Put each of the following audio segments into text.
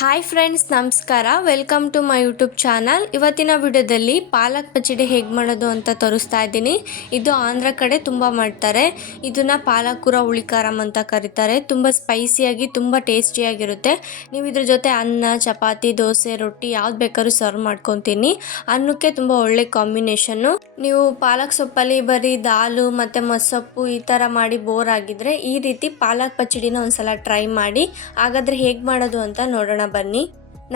Hi friends ನಮಸ್ಕಾರ. Welcome to my YouTube channel ಇವತ್ತಿನ ವಿಡಿಯೋದಲ್ಲಿ ಪಾಲಕ್ ಪಚಡಿ ಹೇಗೆ ಮಾಡೋದು ಅಂತ ತೋರಿಸ್ತಾ ಇದ್ದೀನಿ. ಇದು ಆಂಧ್ರ ಕಡೆ ತುಂಬ ಮಾಡ್ತಾರೆ. ಇದನ್ನು ಪಾಲಕೂರ ಹುಳಿಕಾರಂ ಅಂತ ಕರೀತಾರೆ. ತುಂಬ ಸ್ಪೈಸಿಯಾಗಿ ತುಂಬ ಟೇಸ್ಟಿಯಾಗಿರುತ್ತೆ ನೀವು ಇದ್ರ ಜೊತೆ ಅನ್ನ, ಚಪಾತಿ, ದೋಸೆ, ರೊಟ್ಟಿ ಯಾವ್ದು ಬೇಕಾದ್ರೂ ಸರ್ವ್ ಮಾಡ್ಕೊತೀನಿ. ಅನ್ನಕ್ಕೆ ತುಂಬ ಒಳ್ಳೆ ಕಾಂಬಿನೇಷನ್ನು ನೀವು ಪಾಲಕ್ ಸೊಪ್ಪಲ್ಲಿ ಬರೀ ದಾಲು ಮತ್ತು ಮಸ್ಸೊಪ್ಪು ಈ ಥರ ಮಾಡಿ ಬೋರ್ ಆಗಿದ್ರೆ ಈ ರೀತಿ ಪಾಲಕ್ ಪಚಡಿನ ಒಂದ್ಸಲ ಟ್ರೈ ಮಾಡಿ. ಹಾಗಾದರೆ ಹೇಗೆ ಮಾಡೋದು ಅಂತ ನೋಡೋಣ ಬನ್ನಿ.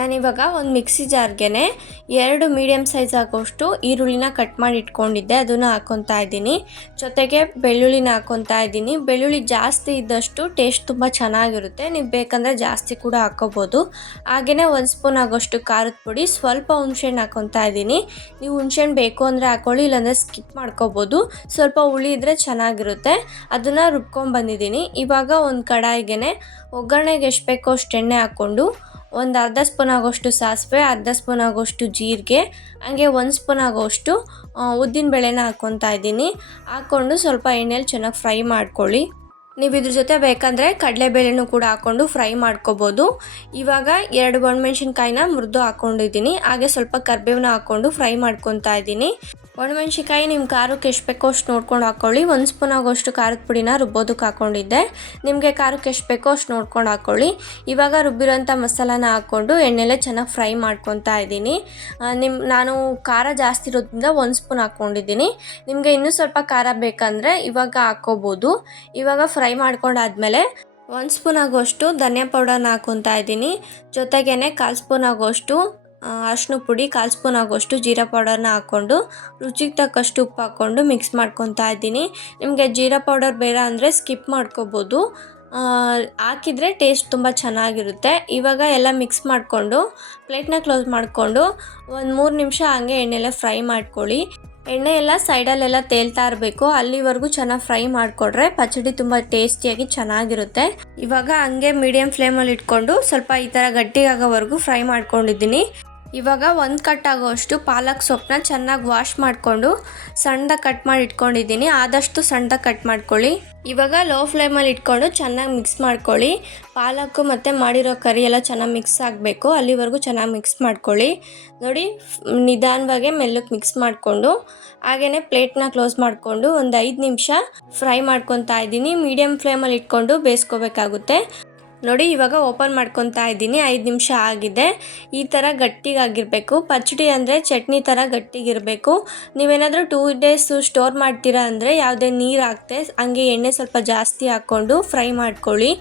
ನಾನಿವಾಗ ಒಂದು ಮಿಕ್ಸಿ ಜಾರ್ಗೆ ಎರಡು ಮೀಡಿಯಮ್ ಸೈಜ್ ಆಗೋಷ್ಟು ಈರುಳ್ಳಿನ ಕಟ್ ಮಾಡಿ ಇಟ್ಕೊಂಡಿದ್ದೆ, ಅದನ್ನು ಹಾಕ್ಕೊತಾ ಇದ್ದೀನಿ. ಜೊತೆಗೆ ಬೆಳ್ಳುಳ್ಳಿನ ಹಾಕ್ಕೊತಾ ಇದ್ದೀನಿ. ಬೆಳ್ಳುಳ್ಳಿ ಜಾಸ್ತಿ ಇದ್ದಷ್ಟು ಟೇಸ್ಟ್ ತುಂಬ ಚೆನ್ನಾಗಿರುತ್ತೆ. ನೀವು ಬೇಕಂದರೆ ಜಾಸ್ತಿ ಕೂಡ ಹಾಕ್ಕೋಬೋದು ಹಾಗೆಯೇ ಒಂದು ಸ್ಪೂನ್ ಆಗೋಷ್ಟು ಖಾರದ ಪುಡಿ, ಸ್ವಲ್ಪ ಹುಣ್ಸೆಹಣ್ಣು ಹಾಕ್ಕೊತಾ ಇದ್ದೀನಿ. ನೀವು ಹುಣ್ಸೆಹಣ್ಣು ಬೇಕು ಅಂದರೆ ಹಾಕ್ಕೊಳ್ಳಿ ಇಲ್ಲಾಂದರೆ ಸ್ಕಿಪ್ ಮಾಡ್ಕೋಬೋದು. ಸ್ವಲ್ಪ ಹುಳಿ ಇದ್ದರೆ ಚೆನ್ನಾಗಿರುತ್ತೆ. ಅದನ್ನು ರುಬ್ಕೊಂಡ್ಬಂದಿದ್ದೀನಿ ಇವಾಗ ಒಂದು ಕಡಾಯಿಗೆ ಒಗ್ಗರಣೆಗೆ ಎಷ್ಟು ಬೇಕೋ ಅಷ್ಟು ಎಣ್ಣೆ ಹಾಕ್ಕೊಂಡು ಒಂದು ಅರ್ಧ ಸ್ಪೂನ್ ಆಗೋಷ್ಟು ಸಾಸಿವೆ, ಅರ್ಧ ಸ್ಪೂನ್ ಆಗೋಷ್ಟು ಜೀರಿಗೆ, ಹಾಗೆ ಒಂದು ಸ್ಪೂನ್ ಆಗೋಷ್ಟು ಉದ್ದಿನ ಬೇಳೆನ ಹಾಕ್ಕೊತಾ ಇದ್ದೀನಿ. ಹಾಕ್ಕೊಂಡು ಸ್ವಲ್ಪ ಎಣ್ಣೆಲಿ ಚೆನ್ನಾಗಿ ಫ್ರೈ ಮಾಡ್ಕೊಳ್ಳಿ. ನೀವು ಇದ್ರ ಜೊತೆ ಬೇಕಂದರೆ ಕಡಲೆಬೇಳೆನೂ ಕೂಡ ಹಾಕ್ಕೊಂಡು ಫ್ರೈ ಮಾಡ್ಕೋಬೋದು. ಇವಾಗ ಎರಡು ಒಣಮೆಣ್ಸಿನ್ಕಾಯಿನ ಮುರಿದು ಹಾಕ್ಕೊಂಡಿದ್ದೀನಿ ಹಾಗೆ ಸ್ವಲ್ಪ ಕರ್ಬೇವನ್ನ ಹಾಕ್ಕೊಂಡು ಫ್ರೈ ಮಾಡ್ಕೊತಾ ಇದ್ದೀನಿ. ಒಣಮೆಣ್ಸಿನ್ಕಾಯಿ ನಿಮ್ಮ ಖಾರಕ್ಕೆ ಎಷ್ಟು ಬೇಕೋ ಅಷ್ಟು ನೋಡ್ಕೊಂಡು ಹಾಕ್ಕೊಳ್ಳಿ ಒಂದು ಸ್ಪೂನ್ ಆಗೋಷ್ಟು ಖಾರದ ಪುಡಿನ ರುಬ್ಬೋದಕ್ಕೆ ಹಾಕ್ಕೊಂಡಿದ್ದೆ ನಿಮಗೆ ಖಾರಕ್ಕೆ ಎಷ್ಟು ಬೇಕೋ ಅಷ್ಟು ನೋಡ್ಕೊಂಡು ಹಾಕ್ಕೊಳ್ಳಿ ಇವಾಗ ರುಬ್ಬಿರೋಂಥ ಮಸಾಲಾನ ಹಾಕ್ಕೊಂಡು ಎಣ್ಣೆಲೆ ಚೆನ್ನಾಗಿ ಫ್ರೈ ಮಾಡ್ಕೊತಾ ಇದ್ದೀನಿ. ನಿಮ್ಮ ನಾನು ಖಾರ ಜಾಸ್ತಿ ಇರೋದ್ರಿಂದ ಒಂದು ಸ್ಪೂನ್ ಹಾಕ್ಕೊಂಡಿದ್ದೀನಿ ನಿಮಗೆ ಇನ್ನೂ ಸ್ವಲ್ಪ ಖಾರ ಬೇಕಂದರೆ ಇವಾಗ ಹಾಕ್ಕೋಬೋದು ಇವಾಗ ಫ್ರೈ ಮಾಡ್ಕೊಂಡಾದ್ಮೇಲೆ ಒಂದು ಸ್ಪೂನ್ ಆಗೋಷ್ಟು ಧನಿಯಾ ಪೌಡರ್ನ ಹಾಕ್ಕೊತಾ ಇದ್ದೀನಿ. ಜೊತೆಗೇ ಕಾಲು ಸ್ಪೂನ್ ಆಗೋಷ್ಟು ಅರಿಶಿನ ಪುಡಿ, ಕಾಲು ಸ್ಪೂನ್ ಆಗೋಷ್ಟು ಜೀರಾ ಪೌಡರ್ನ ಹಾಕ್ಕೊಂಡು, ರುಚಿಗೆ ತಕ್ಕಷ್ಟು ಉಪ್ಪು ಹಾಕ್ಕೊಂಡು ಮಿಕ್ಸ್ ಮಾಡ್ಕೊತಾ ಇದ್ದೀನಿ. ನಿಮಗೆ ಜೀರಾ ಪೌಡರ್ ಬೇಡ ಅಂದರೆ ಸ್ಕಿಪ್ ಮಾಡ್ಕೋಬೋದು. ಹಾಕಿದರೆ ಟೇಸ್ಟ್ ತುಂಬ ಚೆನ್ನಾಗಿರುತ್ತೆ. ಇವಾಗ ಎಲ್ಲ ಮಿಕ್ಸ್ ಮಾಡಿಕೊಂಡು ಪ್ಲೇಟ್ನ ಕ್ಲೋಸ್ ಮಾಡಿಕೊಂಡು ಒಂದು ಮೂರು ನಿಮಿಷ ಹಾಗೆ ಎಣ್ಣೆಲ್ಲ ಫ್ರೈ ಮಾಡ್ಕೊಳ್ಳಿ. ಎಣ್ಣೆ ಎಲ್ಲ ಸೈಡಲ್ಲೆಲ್ಲ ತೇಲ್ತಾ ಇರಬೇಕು. ಅಲ್ಲಿವರೆಗೂ ಚೆನ್ನಾಗಿ ಫ್ರೈ ಮಾಡಿಕೊಡ್ರೆ ಪಚಡಿ ತುಂಬ ಟೇಸ್ಟಿಯಾಗಿ ಚೆನ್ನಾಗಿರುತ್ತೆ. ಇವಾಗ ಹಂಗೆ ಮೀಡಿಯಮ್ ಫ್ಲೇಮಲ್ಲಿ ಇಟ್ಕೊಂಡು ಸ್ವಲ್ಪ ಈ ಥರ ಗಟ್ಟಿಗಾಗೋವರೆಗೂ ಫ್ರೈ ಮಾಡ್ಕೊಂಡಿದ್ದೀನಿ. ಇವಾಗ ಒಂದು ಕಟ್ ಆಗೋಷ್ಟು ಪಾಲಕ್ ಸೊಪ್ಪನ್ನ ಚೆನ್ನಾಗಿ ವಾಶ್ ಮಾಡಿಕೊಂಡು ಸಣ್ಣದಾಗಿ ಕಟ್ ಮಾಡಿ ಇಟ್ಕೊಂಡಿದ್ದೀನಿ. ಆದಷ್ಟು ಸಣ್ಣದಾಗಿ ಕಟ್ ಮಾಡ್ಕೊಳ್ಳಿ. ಇವಾಗ ಲೋ ಫ್ಲೇಮಲ್ಲಿ ಇಟ್ಕೊಂಡು ಚೆನ್ನಾಗಿ ಮಿಕ್ಸ್ ಮಾಡ್ಕೊಳ್ಳಿ. ಪಾಲಕ್ಕು ಮತ್ತು ಮಾಡಿರೋ ಕರಿ ಎಲ್ಲ ಚೆನ್ನಾಗಿ ಮಿಕ್ಸ್ ಆಗಬೇಕು. ಅಲ್ಲಿವರೆಗೂ ಚೆನ್ನಾಗಿ ಮಿಕ್ಸ್ ಮಾಡ್ಕೊಳ್ಳಿ. ನೋಡಿ, ನಿಧಾನವಾಗಿ ಮೆಲ್ಲಕ್ಕೆ ಮಿಕ್ಸ್ ಮಾಡಿಕೊಂಡು ಹಾಗೆಯೇ ಪ್ಲೇಟ್ನ ಕ್ಲೋಸ್ ಮಾಡಿಕೊಂಡು ಒಂದು ಐದು ನಿಮಿಷ ಫ್ರೈ ಮಾಡ್ಕೊತಾ ಇದ್ದೀನಿ. ಮೀಡಿಯಮ್ ಫ್ಲೇಮಲ್ಲಿ ಇಟ್ಕೊಂಡು ಬೇಯಿಸ್ಕೋಬೇಕಾಗುತ್ತೆ. ನೋಡಿ, ಇವಾಗ ಓಪನ್ ಮಾಡ್ಕೊತಾ ಇದ್ದೀನಿ. ಐದು ನಿಮಿಷ ಆಗಿದೆ. ಈ ಥರ ಗಟ್ಟಿಗಾಗಿರಬೇಕು. ಪಚ್ಚಡಿ ಅಂದರೆ ಚಟ್ನಿ ಥರ ಗಟ್ಟಿಗಿರಬೇಕು. ನೀವೇನಾದರೂ ಟೂ ಡೇಸು ಸ್ಟೋರ್ ಮಾಡ್ತೀರಾ ಅಂದರೆ ಯಾವುದೇ ನೀರು ಹಾಕ್ತೆ, ಹಂಗೆ ಎಣ್ಣೆ ಸ್ವಲ್ಪ ಜಾಸ್ತಿ ಹಾಕ್ಕೊಂಡು ಫ್ರೈ ಮಾಡ್ಕೊಳ್ಳಿ.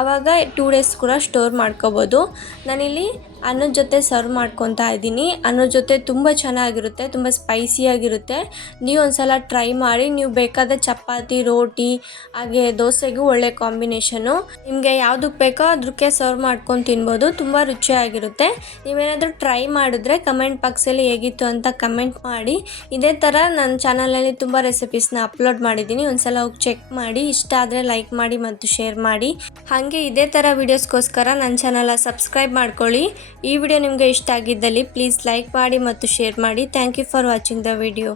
ಆವಾಗ ಟೂ ಡೇಸ್ ಕೂಡ ಸ್ಟೋರ್ ಮಾಡ್ಕೋಬೋದು. ನಾನಿಲ್ಲಿ ಅನ್ನದ ಜೊತೆ ಸರ್ವ್ ಮಾಡ್ಕೊತಾ ಇದ್ದೀನಿ. ಅನ್ನದ ಜೊತೆ ತುಂಬ ಚೆನ್ನಾಗಿರುತ್ತೆ, ತುಂಬ ಸ್ಪೈಸಿಯಾಗಿರುತ್ತೆ ನೀವು ಒಂದ್ಸಲ ಟ್ರೈ ಮಾಡಿ, ನೀವು ಬೇಕಾದ ಚಪಾತಿ, ರೋಟಿ, ಹಾಗೆ ದೋಸೆಗೂ ಒಳ್ಳೆ ಕಾಂಬಿನೇಷನು ನಿಮಗೆ ಯಾವುದಕ್ಕೆ ಬೇಕೋ ಅದಕ್ಕೆ ಸರ್ವ್ ಮಾಡ್ಕೊಂಡು ತಿನ್ಬೋದು, ತುಂಬ ರುಚಿಯಾಗಿರುತ್ತೆ. ನೀವೇನಾದರೂ ಟ್ರೈ ಮಾಡಿದ್ರೆ ಕಮೆಂಟ್ ಬಾಕ್ಸಲ್ಲಿ ಹೇಗಿತ್ತು ಅಂತ ಕಮೆಂಟ್ ಮಾಡಿ. ಇದೇ ಥರ ನನ್ನ ಚಾನಲಲ್ಲಿ ತುಂಬ ರೆಸಿಪೀಸ್ನ ಅಪ್ಲೋಡ್ ಮಾಡಿದ್ದೀನಿ. ಒಂದ್ಸಲ ಹೋಗಿ ಚೆಕ್ ಮಾಡಿ, ಇಷ್ಟ ಆದರೆ ಲೈಕ್ ಮಾಡಿ ಮತ್ತು ಶೇರ್ ಮಾಡಿ. ಹಾಗೆ ಇದೇ ಥರ ವೀಡಿಯೋಸ್ಗೋಸ್ಕರ ನನ್ನ ಚಾನಲ ಸಬ್ಸ್ಕ್ರೈಬ್ ಮಾಡ್ಕೊಳ್ಳಿ. ಈ ವಿಡಿಯೋ ನಿಮಗೆ ಇಷ್ಟ ಆಗಿದ್ದಲ್ಲಿ ಪ್ಲೀಸ್ ಲೈಕ್ ಮಾಡಿ ಮತ್ತು ಶೇರ್ ಮಾಡಿ. Thank you for watching the video